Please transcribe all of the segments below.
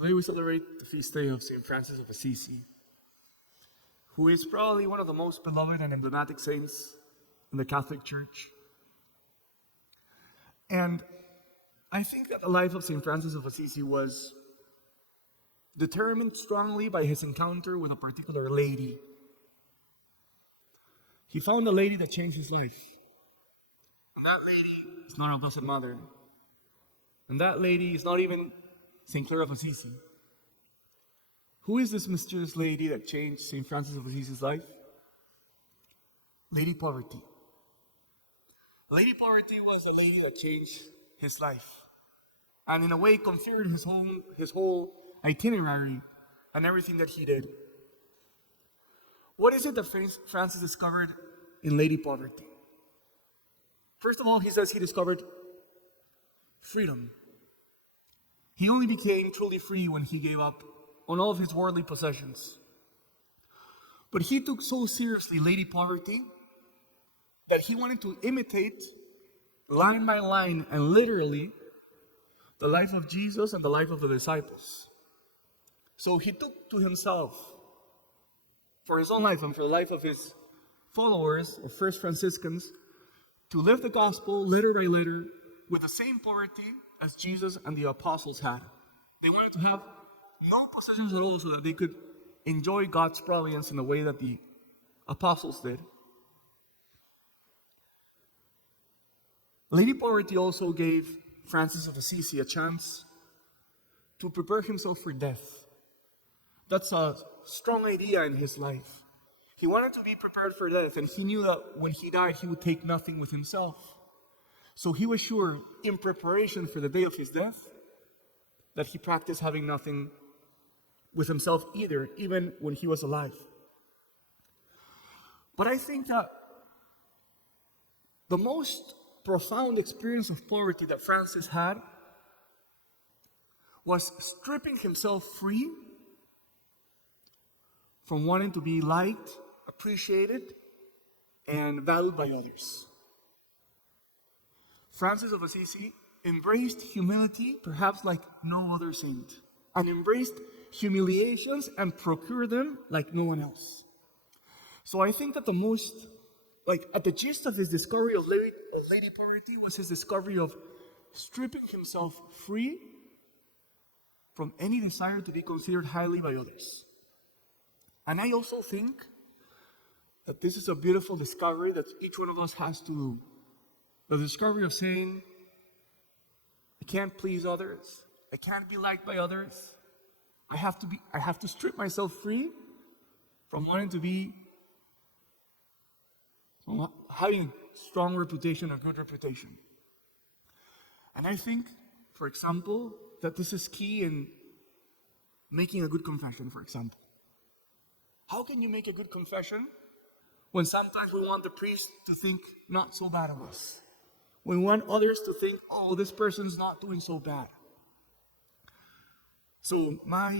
Today we celebrate the feast day of St. Francis of Assisi, who is probably one of the most beloved and emblematic saints in the Catholic Church. And I think that the life of St. Francis of Assisi was determined strongly by his encounter with a particular lady. He found a lady that changed his life. And that lady is not our Blessed Mother. And that lady is not even St. Clare of Assisi. Who is this mysterious lady that changed St. Francis of Assisi's life? Lady Poverty. Lady Poverty was the lady that changed his life, and in a way configured his whole itinerary and everything that he did. What is it that Francis discovered in Lady Poverty? First of all, he says he discovered freedom. He only became truly free when he gave up on all of his worldly possessions. But he took so seriously Lady Poverty that he wanted to imitate, line by line and literally, the life of Jesus and the life of the disciples. So he took to himself, for his own life and for the life of his followers, or first Franciscans, to live the gospel letter by letter with the same poverty as Jesus and the apostles had. They wanted to have no possessions at all so that they could enjoy God's providence in the way that the apostles did. Lady Poverty also gave Francis of Assisi a chance to prepare himself for death. That's a strong idea in his life. He wanted to be prepared for death, and he knew that when he died, he would take nothing with himself. So he was sure, in preparation for the day of his death, that he practiced having nothing with himself either, even when he was alive. But I think that the most profound experience of poverty that Francis had was stripping himself free from wanting to be liked, appreciated, and valued by others. Francis of Assisi embraced humility perhaps like no other saint, and embraced humiliations and procured them like no one else. So I think that at the gist of his discovery of Lady Poverty was his discovery of stripping himself free from any desire to be considered highly by others. And I also think that this is a beautiful discovery that each one of us has to do. The discovery of saying, I can't please others. I can't be liked by others. I have to strip myself free from wanting to be, from having a strong reputation or good reputation. And I think, for example, that this is key in making a good confession, for example. How can you make a good confession when sometimes we want the priest to think not so bad of us? We want others to think, oh, this person's not doing so bad. So my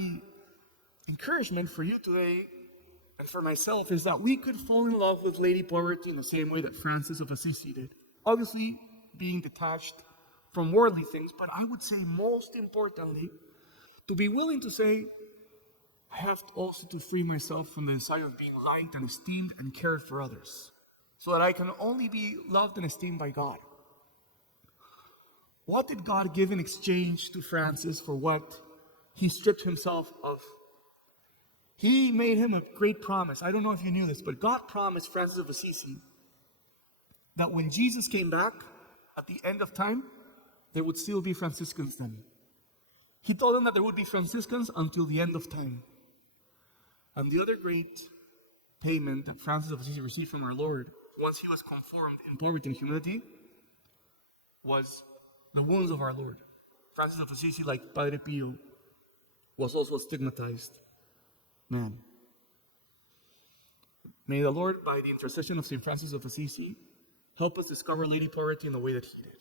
encouragement for you today and for myself is that we could fall in love with Lady Poverty in the same way that Francis of Assisi did. Obviously, being detached from worldly things, but I would say most importantly, to be willing to say, I have also to free myself from the desire of being liked and esteemed and cared for others, so that I can only be loved and esteemed by God. What did God give in exchange to Francis for what he stripped himself of? He made him a great promise. I don't know if you knew this, but God promised Francis of Assisi that when Jesus came back at the end of time, there would still be Franciscans then. He told them that there would be Franciscans until the end of time. And the other great payment that Francis of Assisi received from our Lord, once he was conformed in poverty and humility, was the wounds of our Lord. Francis of Assisi, like Padre Pio, was also a stigmatized man. May the Lord, by the intercession of St. Francis of Assisi, help us discover Lady Poverty in the way that he did.